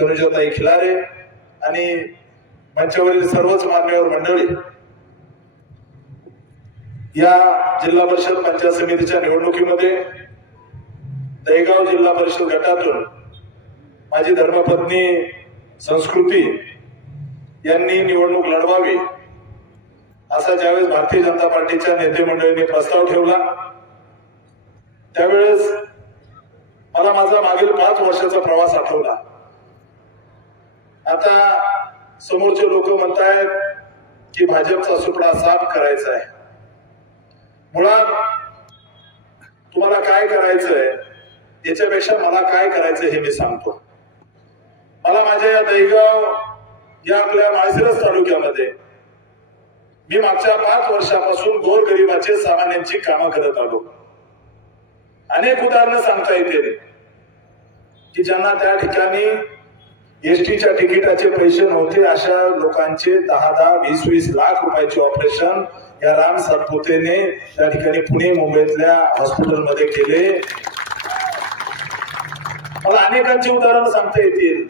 तनुजाताई खिलारे आणि मंचावरील सर्वच मान्यवर मंडळी या जिल्हा परिषद पंचायत समितीच्या निवडणुकीमध्ये दहेगाव जिल्हा परिषद गटातून माझी धर्मपत्नी संस्कृती यांनी निवडणूक लढवावी असा ज्यावेळेस भारतीय जनता पार्टीच्या नेते मंडळींनी प्रस्ताव ठेवला त्यावेळेस मला माझा मागील पाच वर्षाचा प्रवास आठवला. आता समोरचे लोक म्हणतायत की भाजपचा सुपडा साफ करायचा आहे. मुळात तुम्हाला काय करायचंय? याच्यापेक्षा मला काय करायचं हे मी सांगतो. मला माझ्या या दहीगाव या आपल्या माळशिरस तालुक्यामध्ये मी मागच्या पाच वर्षापासून गोरगरिबाचे सामान्यांची कामं करत आलो. अनेक उदाहरणं सांगता येतील की ज्यांना त्या ठिकाणी एसटीच्या तिकिटाचे पैसे नव्हते अशा लोकांचे दहा दहा वीस वीस लाख रुपयाचे ऑपरेशन या राम सातपुतेने त्या ठिकाणी पुणे मुंबईतल्या हॉस्पिटलमध्ये केले. मला अनेकांची उदाहरणं सांगता येतील.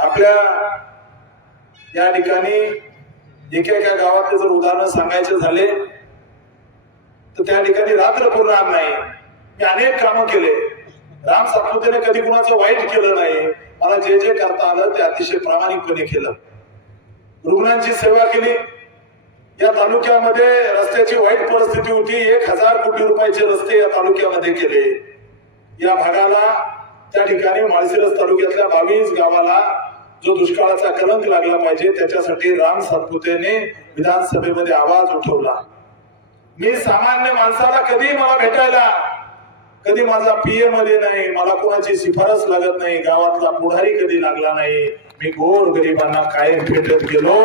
आपल्या या ठिकाणी एका एका गावातले जर उदाहरण सांगायचे झाले तर त्या ठिकाणी रात्र पूर्ण नाही. मी अनेक कामं केले. राम सातपुतेने कधी कुणाचं वाईट केलं नाही. मला जे जे करता आलं ते अतिशय प्रामाणिकपणे केलं. रुग्णांची सेवा केली. या तालुक्यामध्ये रस्त्याची वाईट परिस्थिती होती. एक हजार कोटी रुपयाचे रस्ते या तालुक्यामध्ये केले. या भागाला त्या ठिकाणी माळशिरस तालुक्यातल्या बावीस गावाला जो दुष्काळाचा कलंक लागला पाहिजे त्याच्यासाठी राम सातपुतेने विधानसभेमध्ये आवाज उठवला. मी सामान्य माणसाला कधी मला भेटायला कधी माझा पीए मध्ये नाही मला कोणाची शिफारस लागत नाही गावातला पुढारी कधी लागला नाही मी गोर गरिबांना कायम भेटत गेलो.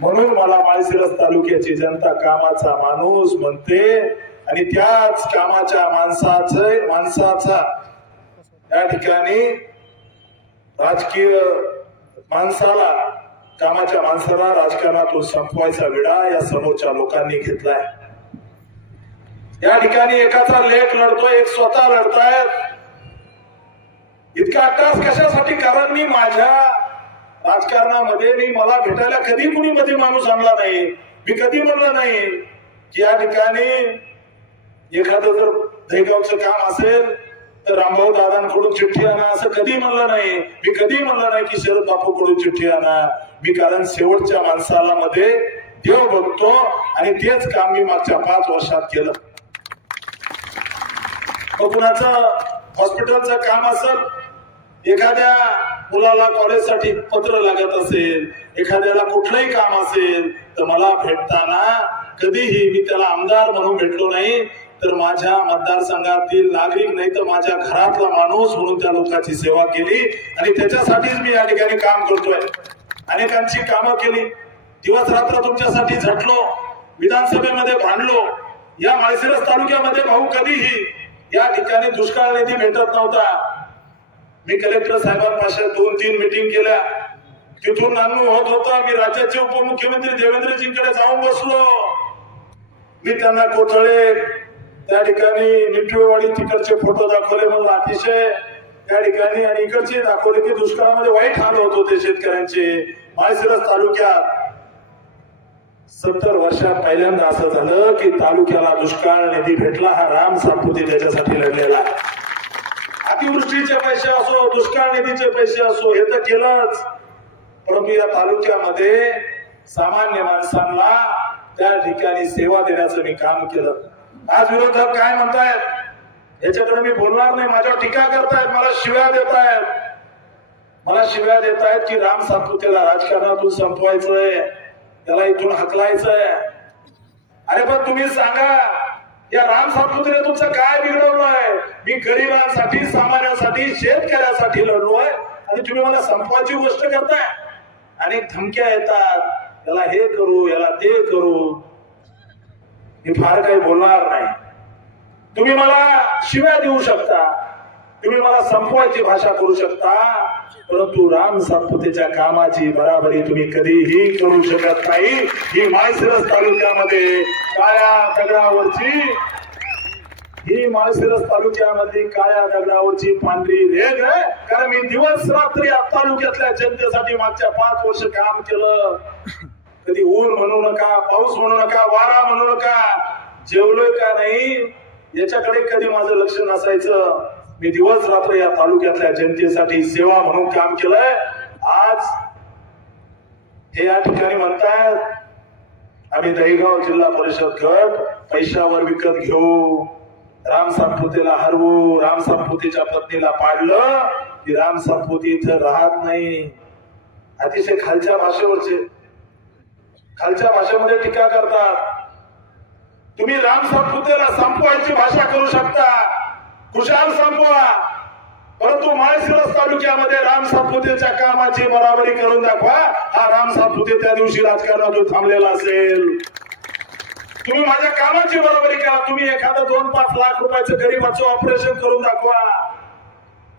म्हणून मला माळशिरस तालुक्याची जनता कामाचा माणूस म्हणते आणि त्याच कामाच्या माणसाच माणसाचा त्या ठिकाणी राजकीय माणसाला कामाच्या माणसाला राजकारणातून संपवायचा विडा या समोरच्या लोकांनी घेतलाय. या ठिकाणी एकाचा लेख लढतोय एक स्वतः लढतायत. इतका तास कशासाठी? कारण मी माझ्या राजकारणामध्ये मी मला भेटायला कधी कुणी मध्ये माणूस आणला नाही. मी कधी म्हणलं नाही की या ठिकाणी एखादं जर दहीगावचं काम असेल तर रामभाऊ दादांकडून चिठ्ठी आणा असं कधी म्हणलं नाही. मी कधी म्हणलं नाही की शरद बापूकडून चिठ्ठी आणा. मी कारण शेवटच्या माणसाला मध्ये देव बघतो आणि तेच काम मी मागच्या पाच वर्षात केलं. मग कुणाचं हॉस्पिटलचं काम असेल एखाद्या मुलाला कॉलेजसाठी पत्र लागत असेल एखाद्याला कुठलंही काम असेल तर मला भेटताना कधीही मी त्याला आमदार म्हणून भेटलो नाही तर माझ्या मतदारसंघातील नागरिक नाही तर माझ्या घरातला माणूस म्हणून त्या लोकांची सेवा केली आणि त्याच्यासाठीच मी या ठिकाणी काम करतोय. अनेकांची कामं केली. दिवस रात्र तुमच्यासाठी झटलो विधानसभेमध्ये भांडलो. या माळशिरस तालुक्यामध्ये भाऊ कधीही या ठिकाणी दुष्काळ निधी भेटत नव्हता. मी कलेक्टर साहेबांपासून दोन तीन मिटिंग केल्या. तिथून नानू होत होता मी राज्याचे उपमुख्यमंत्री देवेंद्रजींकडे जाऊन बसलो. मी त्यांना कोथळे त्या ठिकाणी निटवेवाडी तिकडचे फोटो दाखवले मला अतिशय त्या ठिकाणी आणि इकडचे दाखवले की दुष्काळामध्ये वाईट हाल होत होते शेतकऱ्यांचे. माळशिरस तालुक्यात. सत्तर वर्षात पहिल्यांदा असं झालं की तालुक्याला दुष्काळ निधी भेटला हा राम सातपुते त्याच्यासाठी लढलेला अतिवृष्टीचे पैसे असो दुष्काळ निधीचे पैसे असो हे तर केलंच. परंतु या तालुक्यामध्ये सामान्य माणसांना त्या ठिकाणी सेवा देण्याचं मी काम केलं. आज विरोधक काय म्हणतायत? याच्याकडे मी बोलणार नाही. माझ्यावर टीका करतायत. मला शिव्या देत मला शिव्या देत की राम सातपुतेला राजकारणातून संपवायचंय. त्याला इथून हकलायचंय. अरे पण तुम्ही सांगा या राम सातपुतीने तुमचं काय बिघडवलंय? मी गरिबांसाठी सामान्यांसाठी शेतकऱ्यासाठी लढलोय आणि तुम्ही मला संपवायची गोष्ट करताय. आणि धमक्या येतात. याला हे करू याला ते करू. मी फार काही बोलणार नाही. तुम्ही मला शिव्या देऊ शकता. तुम्ही मला संपवायची भाषा करू शकता परंतु राम संपतेच्या कामाची बराबरी तुम्ही कधीही करू शकत नाही. ही माळशिरस तालुक्यामध्ये काळ्या दगडावरची ही माळशिरस तालुक्यामध्ये काळ्या दगडावरची पांढरी रेग आहे कारण मी दिवस रात्री तालुक्यातल्या जनतेसाठी मागच्या पाच वर्ष काम केलं. कधी ऊन म्हणू नका पाऊस म्हणू नका वारा म्हणू नका जेवलोय का नाही याच्याकडे कधी माझं लक्ष नसायचं. मी दिवस रात्र या तालुक्यातल्या जनतेसाठी सेवा म्हणून काम केलंय. आज हे या ठिकाणी म्हणतात आम्ही दहीगाव जिल्हा परिषद गट पैशावर विकत घेऊ. राम सातपुतेला हरवू. राम सातपुतेच्या पत्नीला पाडलं की राम सातपुते इथं राहत नाही. अतिशय खालच्या भाषेवरचे खालच्या भाषेमध्ये टीका करतात. तुम्ही राम सातपुतेला संपवायची भाषा करू शकता. माळशिरस तालुक्यामध्ये राम सातपुतेच्या कामाची बराबरी करून दाखवा. हा राम सातपुते त्या दिवशी राजकारणातून थांबलेला असेल. तुम्ही माझ्या कामाची बरोबरी करा. तुम्ही एखादं दोन पाच लाख रुपयाचं गरीबाचं ऑपरेशन करून दाखवा.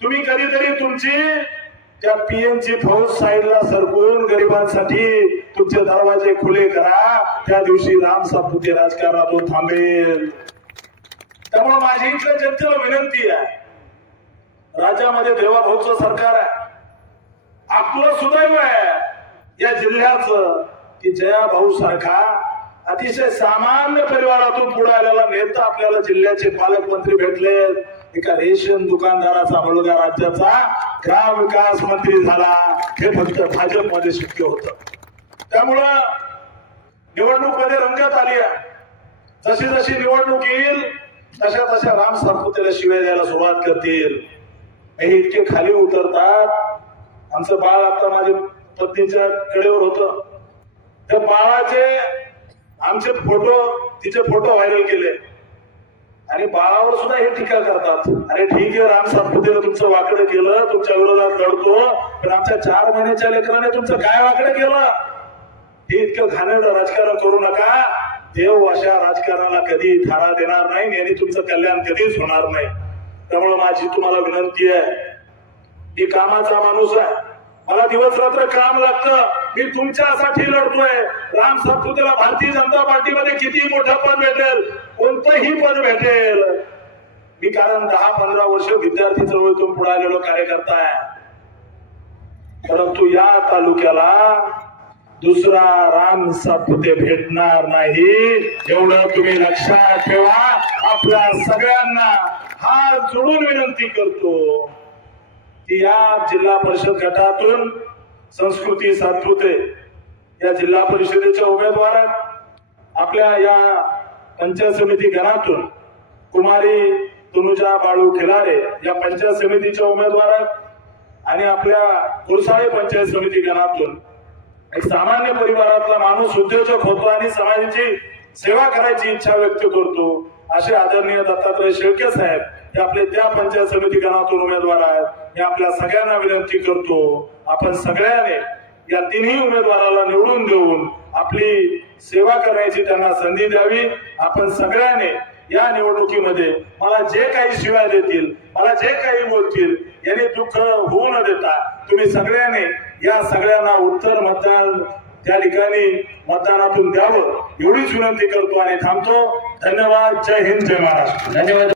तुम्ही कधीतरी तुमची त्या पीएम ची फौज साईडला सरकवून गरिबांसाठी तुमचे दरवाजे खुले करा. त्या दिवशी राम सातपुते राजकारणातून थांबेल. त्यामुळे माझी इथल्या जनतेला विनंती आहे. राज्यामध्ये देवाभाऊचं सरकार आहे. आपलं सुदैव आहे. या जिल्ह्याचं की जया भाऊ सारखा अतिशय सामान्य परिवारातून पुढे आलेला नेता आपल्याला जिल्ह्याचे पालकमंत्री भेटले. एका रेशन दुकानदाराचा मुलगा राज्याचा ग्राम विकास मंत्री झाला. हे फक्त भाजपमध्ये शक्य होत. त्यामुळं निवडणूकमध्ये रंगत आली आहे. जशी जशी निवडणूक येईल तशा तशा राम सातपुतेला शिवाय द्यायला सुरुवात करतील. इतके खाली उतरतात. आमचं बाळ आता माझ्या पत्नीच्या कडेवर होत. त्या बाळाचे आमचे फोटो तिचे फोटो व्हायरल केले. आणि बाळावर सुद्धा हे टीका करतात. अरे ठीक आहे राम सातपुतेला तुमचं वाकडं केलं तुमच्या विरोधात लढतो पण आमच्या चार महिन्याच्या लेकराने तुमचं काय वाकडं केलं? हे इतकं घाणेरडं राजकारण करू नका. देव अशा राजकारणाला कधी थारा देणार नाही आणि तुमचं कल्याण कधीच होणार नाही. त्यामुळे माझी तुम्हाला विनंती आहे. मी कामाचा माणूस आहे. मला दिवस रात्र काम लागतं. मी तुमच्यासाठी लढतोय. राम सातपुतेला भारतीय जनता पार्टीमध्ये किती मोठं पद भेटेल? कोणतंही पद भेटेल. मी कारण दहा पंधरा वर्ष विद्यार्थी चळवळीतून पुढे आलेलो कार्यकर्ता आहे. परंतु या तालुक्याला दुसरा राम सातपुते भेटणार नाही. एवढं तुम्ही लक्षात ठेवा. आपल्या सगळ्यांना हात जोडून विनंती करतो की या जिल्हा परिषद गटातून संस्कृती सातपुते या जिल्हा परिषदेच्या उमेदवारात आपल्या या पंचायत समिती घरातून कुमारी तनुजा बाळू खिलारे या पंचायत समितीच्या उमेदवारात आणि आपल्या कुरसाळे पंचायत समिती घरातून एक सामान्य परिवारातला माणूस उद्योजक होतो आणि समाजाची सेवा करायची इच्छा व्यक्त करतो. असे आदरणीय दत्तात्रय शेळके साहेब हे आपले त्या पंचायत समिती गणातून उमेदवार आहेत. मी आपल्या सगळ्यांना विनंती करतो आपण सगळ्याने या तिन्ही उमेदवाराला निवडून देऊन आपली सेवा करण्याची त्यांना संधी द्यावी. आपण सगळ्याने या निवडणुकीमध्ये मला जे काही शिवाय देतील मला जे काही बोलतील याने दुःख होऊ न देता तुम्ही सगळ्याने या सगळ्यांना उत्तर मतदान त्या ठिकाणी मतदानातून द्यावं एवढीच विनंती करतो आणि थांबतो. धन्यवाद. जय हिंद जय महाराष्ट्र. धन्यवाद.